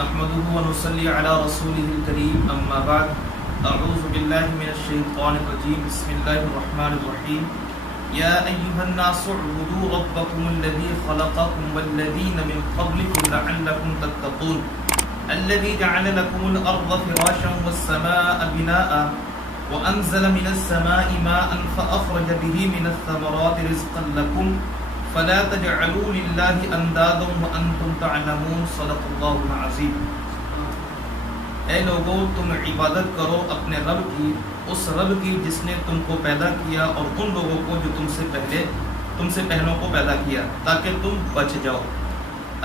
نحمده ونصلي على رسوله الكريم اما بعد اعوذ بالله من الشيطان الرجيم بسم الله الرحمن الرحيم يا ايها الناس اعبدوا ربكم الذي خلقكم والذين من قبلكم لعلكم تتقون الذي جعل لكم الارض فراشا والسماء بناء وانزل من السماء ماء فاخرج به من الثمرات رزقا لكم فلا تجعلوا لله اندادا وانتم تعلمون صدق اللہ العظیم۔ اے لوگو تم عبادت کرو اپنے رب کی، اس رب کی جس نے تم کو پیدا کیا اور ان لوگوں کو جو تم سے پہلوں کو پیدا کیا تاکہ تم بچ جاؤ۔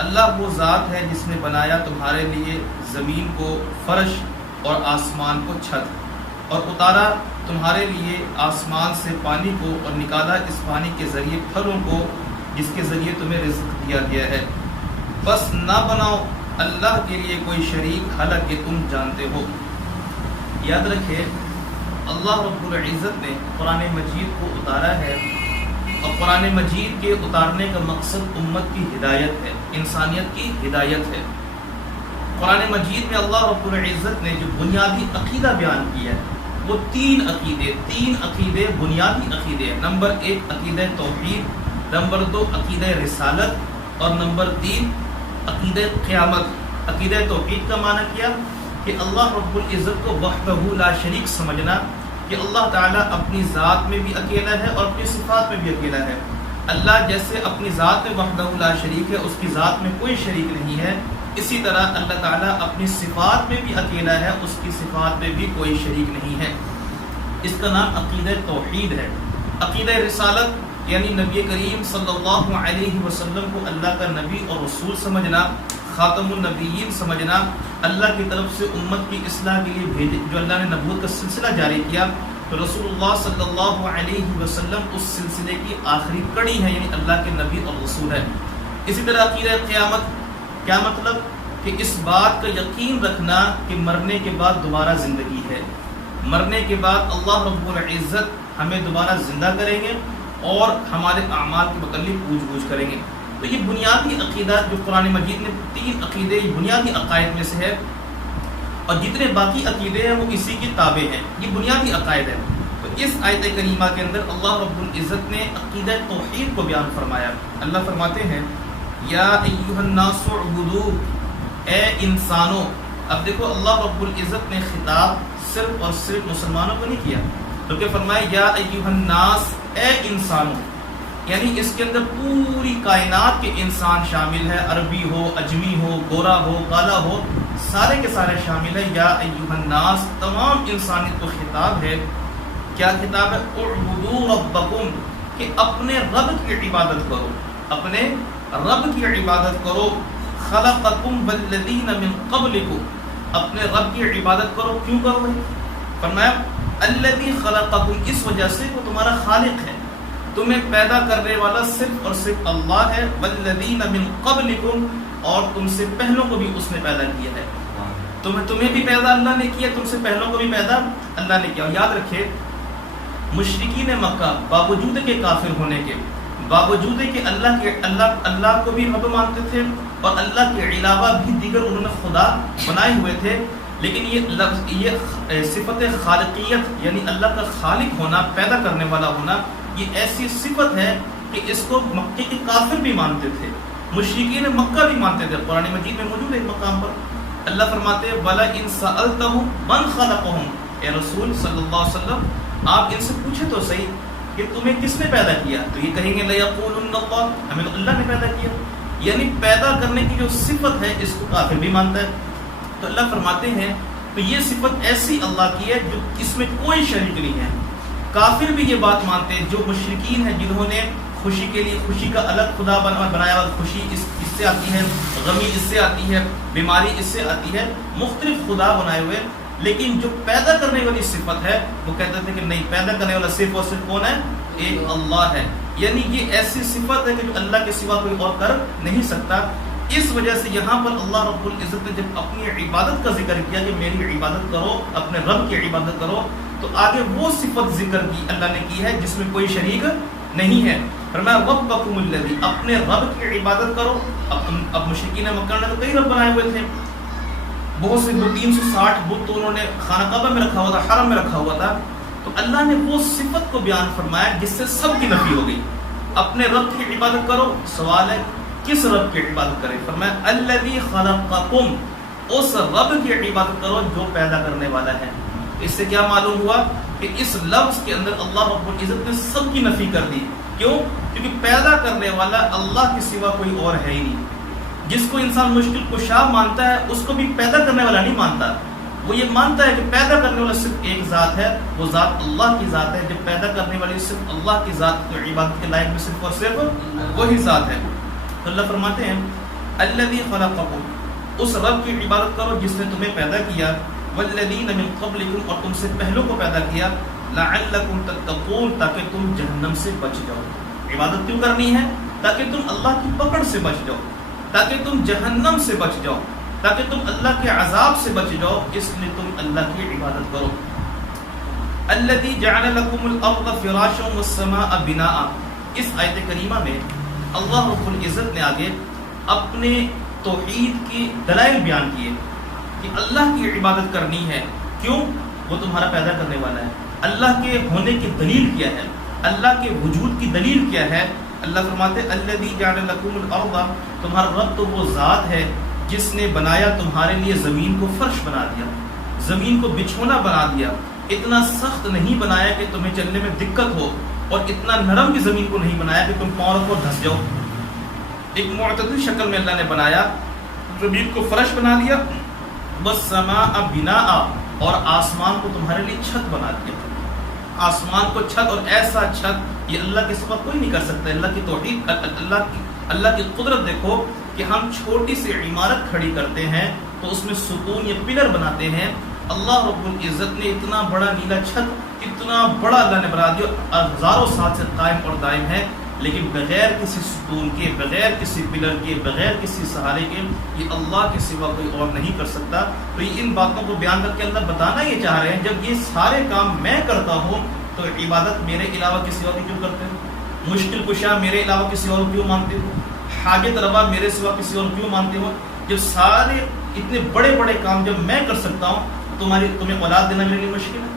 اللہ وہ ذات ہے جس نے بنایا تمہارے لیے زمین کو فرش اور آسمان کو چھت، اور اتارا تمہارے لیے آسمان سے پانی کو اور نکالا اس پانی کے ذریعے پھلوں کو جس کے ذریعے تمہیں رزق دیا گیا ہے۔ بس نہ بناؤ اللہ کے لیے کوئی شریک حالانکہ تم جانتے ہو۔ یاد رکھے اللہ رب العزت نے قرآن مجید کو اتارا ہے، اور قرآن مجید کے اتارنے کا مقصد امت کی ہدایت ہے، انسانیت کی ہدایت ہے۔ قرآن مجید میں اللہ رب العزت نے جو بنیادی عقیدہ بیان کیا ہے وہ تین عقیدے بنیادی عقیدے ہیں۔ نمبر 1 عقیدہ توحید، نمبر 2 عقیدہ رسالت، اور نمبر 3 عقیدہ قیامت۔ عقیدہ توحید کا معنی کیا کہ اللہ رب العزت کو وحدہ لا شریک سمجھنا، کہ اللہ تعالیٰ اپنی ذات میں بھی اکیلا ہے اور اپنی صفات میں بھی اکیلا ہے۔ اللہ جیسے اپنی ذات میں وحدہ لا شریک ہے، اس کی ذات میں کوئی شریک نہیں ہے، اسی طرح اللہ تعالیٰ اپنی صفات میں بھی اکیلا ہے، اس کی صفات میں بھی کوئی شریک نہیں ہے۔ اس کا نام عقیدہ توحید ہے۔ عقیدہ رسالت یعنی نبی کریم صلی اللہ علیہ وسلم کو اللہ کا نبی اور رسول سمجھنا، خاتم النبیین سمجھنا، اللہ کی طرف سے امت کی اصلاح کے لیے بھیجے، جو اللہ نے نبوت کا سلسلہ جاری کیا تو رسول اللہ صلی اللہ علیہ وسلم اس سلسلے کی آخری کڑی ہے، یعنی اللہ کے نبی اور رسول ہے۔ اسی طرح عقیدہ قیامت، کیا مطلب کہ اس بات کا یقین رکھنا کہ مرنے کے بعد دوبارہ زندگی ہے، مرنے کے بعد اللہ رب العزت ہمیں دوبارہ زندہ کریں گے اور ہمارے اعمال کے متعلق پوچھ گچھ کریں گے۔ تو یہ بنیادی عقیدہ جو قرآن مجید نے 3 عقیدے بنیادی عقائد میں سے ہے، اور جتنے باقی عقیدے ہیں وہ اسی کی تابع ہیں، یہ بنیادی عقائد ہے۔ تو اس آیت کریمہ کے اندر اللہ رب العزت نے عقیدہ توحید کو بیان فرمایا۔ اللہ فرماتے ہیں یا ایھا الناس اعبدوا، اے انسانوں۔ اب دیکھو اللہ رب العزت نے خطاب صرف اور صرف مسلمانوں کو نہیں کیا، بلکہ فرمایا یا ایھا الناس، اے انسانوں، یعنی اس کے اندر پوری کائنات کے انسان شامل ہے، عربی ہو، اجمی ہو، گورا ہو، کالا ہو، سارے کے سارے شامل ہے۔ یا ایھا الناس، تمام انسانیت کو خطاب ہے۔ کیا خطاب ہے؟ اعبدوا ربکم، کہ اپنے رب کی عبادت کرو، اپنے رب کی عبادت کرو۔ خلقکم والذین من قبلکم، اپنے رب کی عبادت کرو۔ کیوں کرو بھائی؟ فرمایا الذی خلقکم، اس وجہ سے وہ تمہارا خالق ہے، تمہیں پیدا کرنے والا صرف اور صرف اللہ ہے۔ والذین من قبلکم، اور تم سے پہلوں کو بھی اس نے پیدا کیا ہے۔ تمہیں بھی پیدا اللہ نے کیا، تم سے پہلوں کو بھی پیدا اللہ نے کیا۔ اور یاد رکھے مشرکین مکہ باوجود کے کافر ہونے کے، باوجود کہ اللہ کو بھی رب مانتے تھے اور اللہ کے علاوہ بھی دیگر انہوں نے خدا بنائے ہوئے تھے، لیکن یہ صفت خالقیت یعنی اللہ کا خالق ہونا، پیدا کرنے والا ہونا، یہ ایسی صفت ہے کہ اس کو مکے کے کافر بھی مانتے تھے، مشرکین مکہ بھی مانتے تھے۔ قرآن مجید میں موجود ہے ایک مقام پر اللہ فرماتے ہیں وَلَئِن سَأَلْتَهُم مَنْ خَلَقَهُم، اے رسول صلی اللہ علیہ وسلم آپ ان سے پوچھے تو صحیح کہ تمہیں کس نے پیدا کیا، تو یہ کہیں گے لَيَقُولُنَّ اللَّهُ، ہمیں تو اللہ نے پیدا کیا۔ یعنی پیدا کرنے کی جو صفت ہے اس کو کافر بھی مانتا ہے۔ تو اللہ فرماتے ہیں تو یہ صفت ایسی اللہ کی ہے جو اس میں کوئی شریک نہیں ہے۔ کافر بھی یہ بات مانتے ہیں، جو مشرکین ہیں جنہوں نے خوشی کے لیے خوشی کا الگ خدا بنایا ہوا، خوشی اس سے آتی ہے، غمی اس سے آتی ہے، بیماری اس سے آتی ہے، مختلف خدا بنائے ہوئے، لیکن جو پیدا کرنے والی صفت ہے وہ کہتے تھے کہ نہیں، پیدا کرنے والا صرف اور صرف کون ہے؟ ایک اللہ ہے۔ یعنی یہ ایسی صفت ہے کہ جو اللہ کے سوا کوئی اور کر نہیں سکتا۔ اس وجہ سے یہاں پر اللہ رب العزت نے جب اپنی عبادت کا ذکر کیا کہ میری عبادت کرو، اپنے رب کی عبادت کرو، تو آگے وہ صفت ذکر کی اللہ نے کی ہے جس میں کوئی شریک نہیں ہے۔ فرمایا ربکم الذی، اپنے رب کی عبادت کرو۔ اب مشرکین مکہ نے تو کئی رب بنائے ہوئے تھے، بہت سے 360 بت تو انہوں نے خانہ کعبہ میں رکھا ہوا تھا، حرم میں رکھا ہوا تھا، تو اللہ نے وہ صفت کو بیان فرمایا جس سے سب کی نفی ہو گئی. اپنے رب کی عبادت کرو. سوال ہے کس رب کی عبادت کرے؟ فرمایا الذی خلقکم، اس رب کی عبادت کرو جو پیدا کرنے والا ہے. اس سے کیا معلوم ہوا کہ اس لفظ کے اندر اللہ رب العزت نے سب کی نفی کر دی. کیوں؟ کیونکہ پیدا کرنے والا اللہ کے سوا کوئی اور ہے ہی نہیں. جس کو انسان مشکل کشا مانتا ہے اس کو بھی پیدا کرنے والا نہیں مانتا. وہ یہ مانتا ہے کہ پیدا کرنے والا صرف ایک ذات ہے، وہ ذات اللہ کی ذات ہے. جب پیدا کرنے والی صرف اللہ کی ذات، تو عبادت کے لائق میں صرف اور صرف وہی ذات ہے. تو اللہ فرماتے ہیں الذی خلقکم، اس رب کی عبادت کرو جس نے تمہیں پیدا کیا، والذین من قبلکم، اور تم سے پہلوں کو پیدا کیا، لعلکم تتقون، تاکہ تم جہنم سے بچ جاؤ. عبادت کیوں کرنی ہے؟ تاکہ تم اللہ کی پکڑ سے بچ جاؤ، تاکہ تم جہنم سے بچ جاؤ، تاکہ تم اللہ کے عذاب سے بچ جاؤ. اس لیے تم اللہ کی عبادت کرو. الذی جعل لکم الارض فراشا والسماء بناء، اس آیت کریمہ میں اللہ رب العزت نے آگے اپنے توحید کی دلائل بیان کیے کہ اللہ کی عبادت کرنی ہے. کیوں؟ وہ تمہارا پیدا کرنے والا ہے. اللہ کے ہونے کی دلیل کیا ہے؟ اللہ کے وجود کی دلیل کیا ہے؟ اللہ فرماتے الذی جعل لکم الارض، تمہارا رب تو وہ ذات ہے جس نے بنایا تمہارے لیے زمین کو فرش بنا دیا، زمین کو بچھونا بنا دیا. اتنا سخت نہیں بنایا کہ تمہیں چلنے میں دقت ہو، اور اتنا نرم کی زمین کو نہیں بنایا کہ تم پاؤں کو دھس جاؤ. ایک معتدل شکل میں اللہ نے بنایا، زمین کو فرش بنا دیا. والسماء بناء، اور آسمان کو تمہارے لیے چھت بنا دیا. آسمان کو چھت، اور ایسا چھت یہ اللہ کے سوا کوئی نہیں کر سکتا. اللہ کی توحید، اللہ کی قدرت دیکھو کہ ہم چھوٹی سی عمارت کھڑی کرتے ہیں تو اس میں ستون یا پلر بناتے ہیں. اللہ رب العزت نے اتنا بڑا نیلا چھت، اتنا بڑا اللہ نے بنا دیا، ہزاروں سال سے قائم اور دائم ہے، لیکن بغیر کسی ستون کے، بغیر کسی پلر کے، بغیر کسی سہارے کے، یہ اللہ کے سوا کوئی اور نہیں کر سکتا. تو یہ ان باتوں کو بیان کر کے اللہ بتانا یہ چاہ رہے ہیں جب یہ سارے کام میں کرتا ہوں تو عبادت میرے علاوہ کسی اور کی کیوں کرتے ہو؟ مشکل کشا میرے علاوہ کسی اور کیوں مانتے ہو؟ حاجت روا میرے سوا کسی اور کیوں مانتے ہو؟ جب سارے اتنے بڑے بڑے کام جب میں کر سکتا ہوں، تمہیں اولاد دینا میرے لیے مشکل ہے.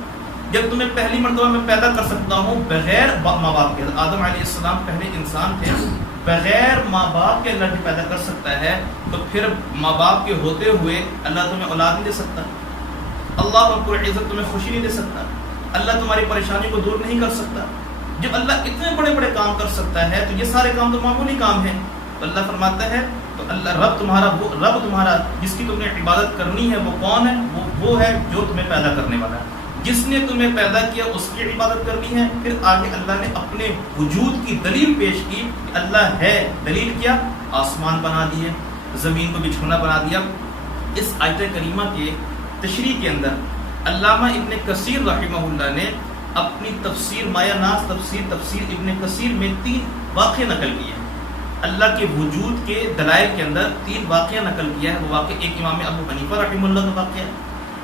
جب تمہیں پہلی مرتبہ میں پیدا کر سکتا ہوں بغیر ماں باپ کے، آدم علیہ السلام پہلے انسان تھے، بغیر ماں باپ کے اللہ پیدا کر سکتا ہے، تو پھر ماں باپ کے ہوتے ہوئے اللہ تمہیں اولاد نہیں دے سکتا. اللہ رب العزت تمہیں خوشی نہیں دے سکتا. اللہ تمہاری پریشانی کو دور نہیں کر سکتا. جب اللہ اتنے بڑے بڑے کام کر سکتا ہے تو یہ سارے کام تو معمولی کام ہیں. تو اللہ فرماتا ہے تو اللہ رب تمہارا جس کی تمہیں عبادت کرنی ہے وہ کون ہے؟ وہ ہے جو تمہیں پیدا کرنے والا ہے. جس نے تمہیں پیدا کیا اس کی عبادت کرنی ہے. پھر آگے اللہ نے اپنے وجود کی دلیل پیش کی کہ اللہ ہے. دلیل کیا؟ آسمان بنا دیے، زمین کو بچھونا بنا دیا. اس آیت کریمہ کے تشریح کے اندر علامہ ابن کثیر رحمہ اللہ نے اپنی تفسیر مایہ ناز تفسیر ابن کثیر میں 3 واقعے نقل کیے ہیں. اللہ کے وجود کے دلائل کے اندر 3 واقعہ نقل کیا ہے. وہ واقعہ ایک امام ابو حنیفہ رحمہ اللہ کا واقعہ ہے،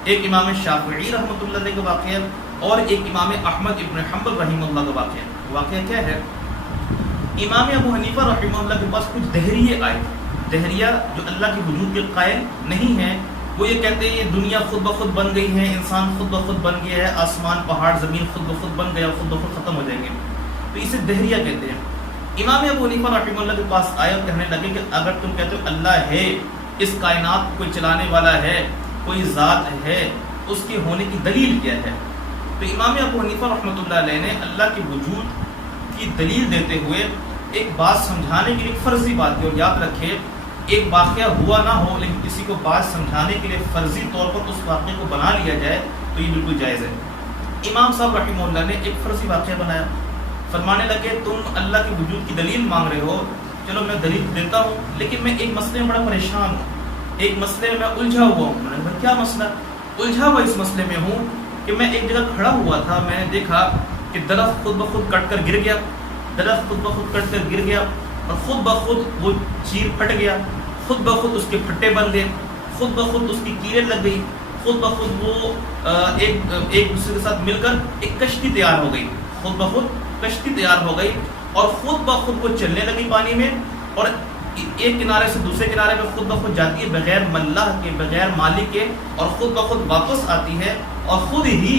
ایک امام شافعی رحمۃ اللہ علیہ کا واقعہ ہے، اور ایک امام احمد ابن حنبل رحمہ اللہ کا واقعہ ہے. واقعہ کیا ہے؟ امام ابو حنیفہ رحمہ اللہ کے پاس کچھ دہریے آئے. دہریہ جو اللہ کے وجود کے قائل نہیں ہیں، وہ یہ کہتے ہیں یہ دنیا خود بخود بن گئی ہے، انسان خود بخود بن گیا ہے، آسمان پہاڑ زمین خود بخود بن گیا، خود بخود ختم ہو جائیں گے. تو اسے دہریہ کہتے ہیں. امام ابو حنیفہ رحمہ اللہ کے پاس آئے اور کہنے لگے کہ اگر تم کہتے ہو اللہ ہے، اس کائنات کو کوئی چلانے والا ہے، کوئی ذات ہے، اس کے ہونے کی دلیل کیا ہے؟ تو امام ابو حنیفہ رحمۃ اللہ علیہ نے اللہ کے وجود کی دلیل دیتے ہوئے ایک بات سمجھانے کے لیے ایک فرضی بات کی. اور یاد رکھے ایک واقعہ ہوا نہ ہو لیکن کسی کو بات سمجھانے کے لیے فرضی طور پر اس واقعے کو بنا لیا جائے تو یہ بالکل جائز ہے. امام صاحب رحمہ اللہ نے ایک فرضی واقعہ بنایا. فرمانے لگے تم اللہ کے وجود کی دلیل مانگ رہے ہو، چلو میں دلیل دیتا ہوں، لیکن میں ایک مسئلے میں بڑا پریشان ہوں، ایک مسئلے میں الجھا ہوا ہوں. میں نے کہا کیا مسئلہ؟ الجھا ہوا اس مسئلے میں ہوں کہ میں ایک جگہ کھڑا ہوا تھا، میں نے دیکھا کہ درخت خود بخود کٹ کر گر گیا، درخت خود بخود کٹ کر گر گیا، اور خود بخود وہ چیر پھٹ گیا، خود بخود اس کے پھٹے بن گئے، خود بخود اس کی کیریں لگ گئی، خود بخود وہ ایک دوسرے کے ساتھ مل کر ایک کشتی تیار ہو گئی، خود بخود کشتی تیار ہو گئی، اور خود بخود وہ چلنے لگی پانی میں، اور ایک کنارے سے دوسرے کنارے پہ خود بخود جاتی ہے بغیر ملاح کے، بغیر مالک کے، اور خود بخود واپس آتی ہے اور خود ہی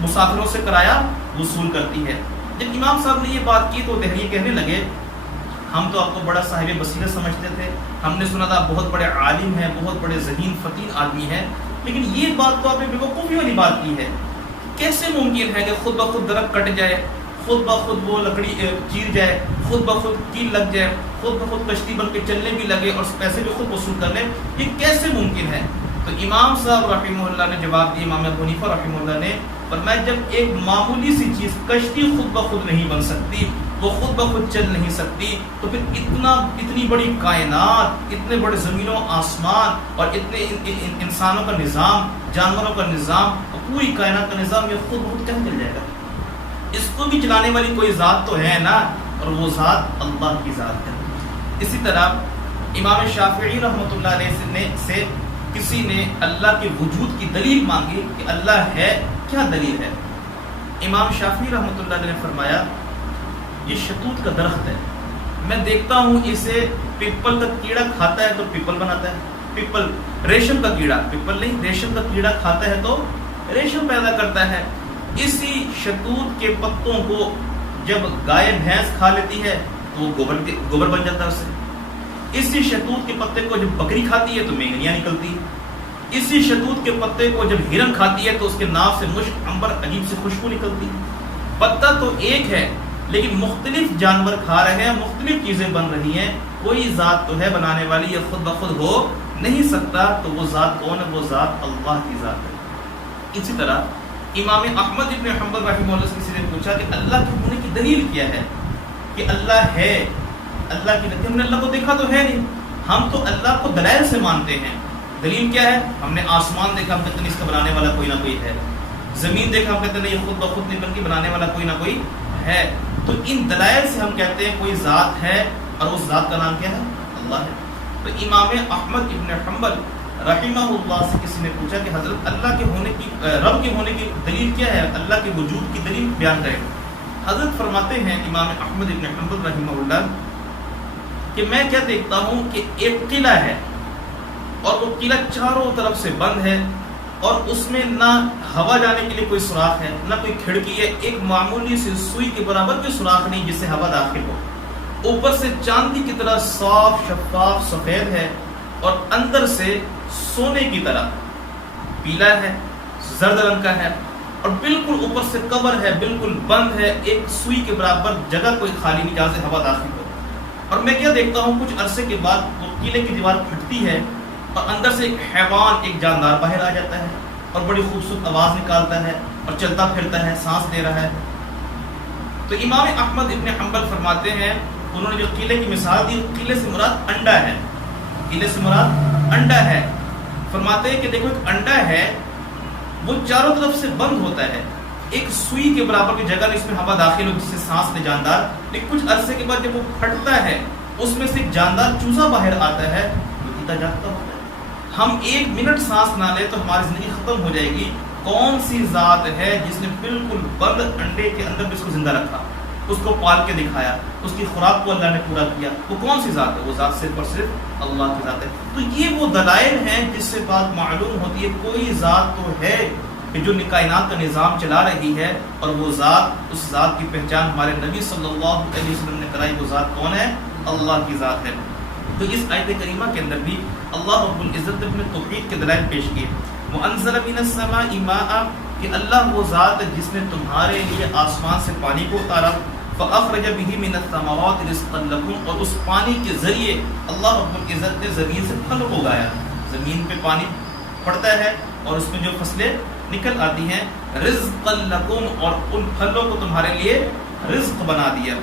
مسافروں سے کرایہ وصول کرتی ہے۔ جب امام صاحب نے یہ بات کی تو دہلی کہنے لگے ہم تو آپ کو بڑا صاحب بصیرت سمجھتے تھے، ہم نے سنا تھا بہت بڑے عالم ہیں، بہت بڑے ذہین فطین آدمی ہیں، لیکن یہ بات تو آپ نے بیوقوفی والی بات کی ہے۔ کیسے ممکن ہے کہ خود بخود درخت کٹ جائے، خود بخود وہ لکڑی چیر جائے، خود بخود کیل لگ جائے، خود بخود کشتی بن کے چلنے بھی لگے اور پیسے بھی خود وصول کر لے، یہ کیسے ممکن ہے؟ تو امام صاحب رحمہ اللہ نے جواب دیا، امام ابو حنیفہ رحمہ اللہ نے فرمایا جب ایک معمولی سی چیز کشتی خود بخود نہیں بن سکتی، وہ خود بخود چل نہیں سکتی، تو پھر اتنی بڑی کائنات، اتنے بڑے زمین و آسمان اور اتنے انسانوں کا نظام، جانوروں کا نظام اور پوری کائنات کا نظام، یہ خود بخود کیسے چل جائے گا؟ اس کو بھی چلانے والی کوئی ذات تو ہے نا، اور وہ ذات اللہ کی ذات ہے۔ اسی طرح امام شافعی رحمۃ اللہ علیہ سے کسی نے اللہ کے وجود کی دلیل مانگی کہ اللہ ہے، کیا دلیل ہے؟ امام شافعی رحمۃ اللہ علیہ نے فرمایا یہ شتوت کا درخت ہے، میں دیکھتا ہوں اسے پیپل کا کیڑا کھاتا ہے تو پیپل بناتا ہے، پیپل ریشم کا کیڑا، پیپل نہیں ریشم کا کیڑا کھاتا ہے تو ریشم پیدا کرتا ہے۔ اسی شتوت کے پتوں کو جب گائے بھینس کھا لیتی ہے تو وہ گوبر بن جاتا ہے اس سے۔ اسی شتوت کے پتے کو جب بکری کھاتی ہے تو مینگنیاں نکلتی ہے۔ اسی شتوت کے پتے کو جب ہرن کھاتی ہے تو اس کے ناف سے مشک، عنبر، عجیب سی خوشبو نکلتی ہے۔ پتا تو ایک ہے لیکن مختلف جانور کھا رہے ہیں، مختلف چیزیں بن رہی ہیں، کوئی ذات تو ہے بنانے والی، یہ خود بخود ہو نہیں سکتا، تو وہ ذات کون ہے؟ وہ ذات اللہ کی ذات ہے۔ اسی طرح امام احمد ابن حنبل رحمہ اللہ سے کسی نے پوچھا کہ اللہ کے ہونے کی دلیل کیا ہے؟ کہ اللہ ہے، اللہ کی ہم نے اللہ کو دیکھا تو ہے نہیں، ہم تو اللہ کو دلائل سے مانتے ہیں۔ دلیل کیا ہے؟ ہم نے آسمان دیکھا، ہم کہتے ہیں اس کا بنانے والا کوئی نہ کوئی ہے، زمین دیکھا، ہم کہتے ہیں یہ خود بخود نہیں بلکہ بنانے والا کوئی نہ کوئی ہے۔ تو ان دلائل سے ہم کہتے ہیں کوئی ذات ہے، اور اس ذات کا نام کیا ہے؟ اللہ ہے۔ تو امام احمد ابن حنبل رحمہ اللہ سے کسی نے پوچھا کہ حضرت اللہ کے ہونے کی، رب کے ہونے کی دلیل کیا ہے؟ اللہ کے وجود کی دلیل بیان کریں۔ حضرت فرماتے ہیں امام احمد ابن حنبل رحمہ اللہ کہ میں کیا دیکھتا ہوں کہ ایک قلعہ ہے اور وہ قلعہ چاروں طرف سے بند ہے، اور اس میں نہ ہوا جانے کے لیے کوئی سوراخ ہے، نہ کوئی کھڑکی ہے، ایک معمولی سی سوئی کے برابر کوئی سوراخ نہیں جس سے ہوا داخل ہو۔ اوپر سے چاندی کی طرح صاف شفاف سفید ہے، اور اندر سے سونے کی طرح پیلا ہے، زرد رنگ کا ہے، اور بالکل اوپر سے کور ہے، بالکل بند ہے، ایک سوئی کے برابر جگہ کوئی خالی نہیں جہاں سے ہوا داخل ہو۔ اور میں کیا دیکھتا ہوں کچھ عرصے کے بعد وہ قلعے کی دیوار پھٹتی ہے اور اندر سے ایک حیوان، ایک جاندار باہر آ جاتا ہے اور بڑی خوبصورت آواز نکالتا ہے اور چلتا پھرتا ہے، سانس لے رہا ہے۔ تو امام احمد ابن حنبل فرماتے ہیں، انہوں نے جو قلعے کی مثال دی، قلعے سے مراد انڈا ہے، قلعے سے مراد انڈا ہے۔ فرماتے ہیں کہ دیکھو ایک انڈا ہے، وہ چاروں طرف سے بند ہوتا ہے، ایک سوئی کے برابر کی جگہ اس میں ہوا داخل ہو جس سے سانس لے جاندار، لیکن کچھ عرصے کے بعد جب وہ پھٹتا ہے اس میں سے ایک جاندار چوزا باہر آتا ہے، وہ جیتا جاگتا ہوتا ہے۔ ہم ایک منٹ سانس نہ لے تو ہماری زندگی ختم ہو جائے گی۔ کون سی ذات ہے جس نے بالکل بند انڈے کے اندر بھی اس کو زندہ رکھا، اس کو پال کے دکھایا، اس کی خوراک کو اللہ نے پورا کیا؟ وہ کون سی ذات ہے؟ وہ ذات صرف اور صرف اللہ کی ذات ہے۔ تو یہ وہ دلائل ہیں جس سے بات معلوم ہوتی ہے کوئی ذات تو ہے کہ جو کائنات کا نظام چلا رہی ہے، اور وہ ذات، اس ذات کی پہچان ہمارے نبی صلی اللہ علیہ وسلم نے کرائی۔ وہ ذات کون ہے؟ اللہ کی ذات ہے۔ تو اس آیت کریمہ کے اندر بھی اللہ رب العزت نے اپنے توحید کے دلائل پیش کیے۔ وَأَنزَلَ مِنَ السَّمَاءِ مَاءً، کہ اللہ وہ ذات ہے جس نے تمہارے لیے آسمان سے پانی کو اتارا، فَأَخْرَجَ بِهِ مِنَ الثَّمَرَاتِ رِزْقًا لَكُمْ، اور اس پانی کے ذریعے اللہ رب العزت نے زمین سے پھل اگایا۔ زمین پہ پانی پڑتا ہے اور اس میں جو فصلیں نکل آتی ہیں، رزقا لکم، اور ان پھلوں کو تمہارے لیے رزق بنا دیا۔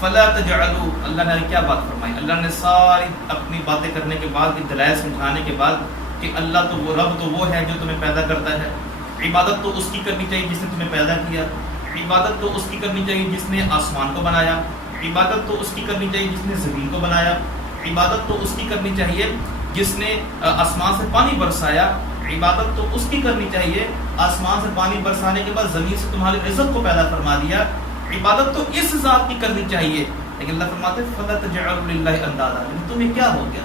فلا تجعلوا، اللہ نے کیا بات فرمائی؟ اللہ نے ساری اپنی باتیں کرنے کے بعد، دلائل سمجھانے کے بعد کہ اللہ تو وہ رب تو وہ ہے جو تمہیں پیدا کرتا ہے، عبادت تو اس کی کرنی چاہیے جس نے تمہیں پیدا کیا، عبادت تو اس کی کرنی چاہیے جس نے آسمان کو بنایا، عبادت تو اس کی کرنی چاہیے جس نے زمین کو بنایا، عبادت تو اس کی کرنی چاہیے جس نے آسمان سے پانی برسایا، عبادت تو اس کی کرنی چاہیے آسمان سے پانی برسانے کے بعد زمین سے تمہارے رزق کو پیدا فرما دیا، عبادت تو اس ذات کی کرنی چاہیے لیکن اللہ فرماتے ہیں فَلَا تَجْعَلُوا لِلَّهِ أَنْدَادًا، لیکن تمہیں کیا ہو گیا؟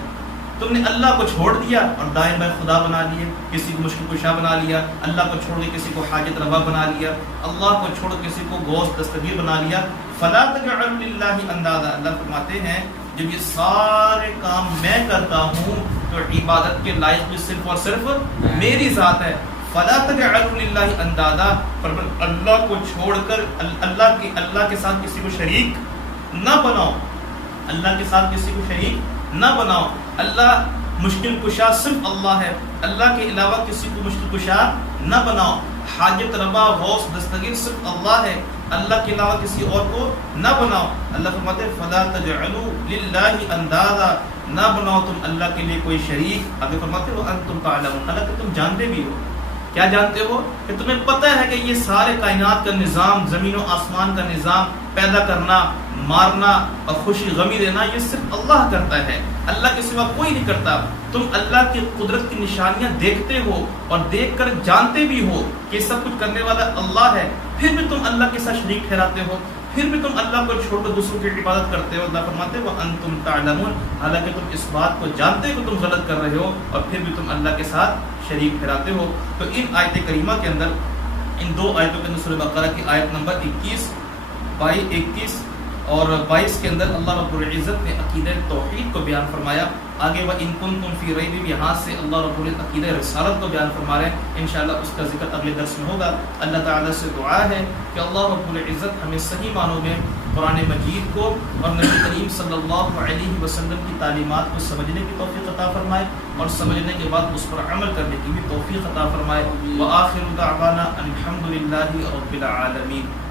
تم نے اللہ کو چھوڑ دیا اور دائیں بائیں خدا بنا لیے، کسی کو مشکل کشا بنا لیا، اللہ کو چھوڑ کے کسی کو حاجت روا بنا لیا، اللہ کو چھوڑ کسی کو غوث دستگیر بنا لیا۔ فَلَا تَجْعَلُوا لِلَّهِ أَنْدَادًا، اللہ فرماتے ہیں جب یہ سارے کام میں کرتا ہوں تو عبادت کے لائق بھی صرف اور صرف میری ذات ہے۔ فَلَا تَجْعَلُوا لِلَّهِ أَنْدَادًا، پر اللہ کو چھوڑ کر اللہ کے ساتھ کسی کو شریک نہ بناؤ، اللہ کے ساتھ کسی کو شریک نہ بناؤ۔ اللہ مشکل کشا صرف اللہ ہے، اللہ کے علاوہ کسی کو مشکل کشا نہ بناؤ۔ حاجت روا غوث دستگیر صرف اللہ ہے، اللہ کے علاوہ کسی اور کو نہ بناؤ۔ اللہ فرماتے ہیں فَلَا تَجْعَلُوا لِلَّهِ أَنْدَادًا، نہ بناؤ تم اللہ کے لیے کوئی شریک۔ آگے فرماتے ہو وَأَنْتُمْ تَعْلَمُونَ، حالانکہ تم جانتے بھی ہو۔ کیا جانتے ہو؟ کہ تمہیں پتہ ہے کہ یہ سارے کائنات کا نظام، زمین و آسمان کا نظام، پیدا کرنا، مارنا اور خوشی غمی دینا، یہ صرف اللہ کرتا ہے، اللہ کے سوا کوئی نہیں کرتا۔ تم اللہ کی قدرت کی نشانیاں دیکھتے ہو اور دیکھ کر جانتے بھی ہو کہ سب کچھ کرنے والا اللہ ہے، پھر بھی تم اللہ کے ساتھ شریک ٹھہراتے ہو، پھر بھی تم اللہ کو چھوڑ کر دوسروں کی عبادت کرتے ہو۔ اللہ فرماتے ہیں وَأَنْتُمْ تَعْلَمُونَ، حالانکہ تم اس بات کو جانتے ہو کہ تم غلط کر رہے ہو اور پھر بھی تم اللہ کے ساتھ شریک ٹھہراتے ہو۔ تو ان آیت کریمہ کے اندر، ان دو آیتوں کے اندر سورہ بقرہ کی آیت نمبر 21 اور 22 کے اندر اللہ رب العزت نے عقیدہ توحید کو بیان فرمایا۔ آگے وَإِن كُنتُمْ فِي رَيْبٍ، یہاں سے اللہ رب العزت عقیدہ رسالت کو بیان فرما رہے ہیں۔ انشاءاللہ اس کا ذکر اگلے درس میں ہوگا۔ اللہ تعالیٰ سے دعا ہے کہ اللہ رب العزت ہمیں صحیح معنوں میں قرآن مجید کو اور نبی کریم صلی اللہ علیہ وسلم کی تعلیمات کو سمجھنے کی توفیق عطا فرمائے اور سمجھنے کے بعد اس پر عمل کرنے کی بھی توفیق عطا فرمائے۔ وآخر دعوانا الحمد للہ رب العالمین۔